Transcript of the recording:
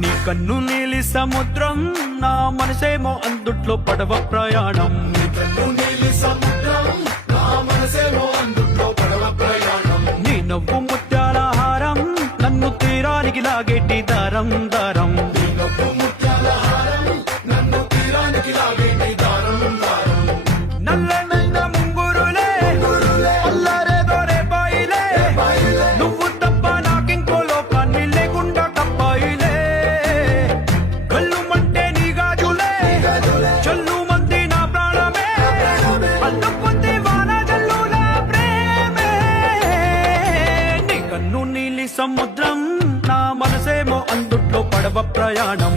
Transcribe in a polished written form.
నీ కన్ను నీలి సముద్రం, నా మనసేమో అందుట్లో పడవ ప్రయాణం. నీ నవ్వు ముత్యాల హారం, నన్ను తీరానికి లాగేటి దారం దారం. నల్లనైన ముంగురులే అల్లారేదో రేపాయిలే, నువ్వు తప్ప నాకింకో లోకాన్ని లేకుండా కప్పాయిలే. కళ్ళుమంటే నీ గాజులే, చల్లు మంది నా ప్రాణమే, అల్లుకుంది వాన జల్లుల ప్రేమే. నీ కన్ను నీలి సముద్రం, నా మనసేమో అందుట్లో పడవ ప్రయాణం.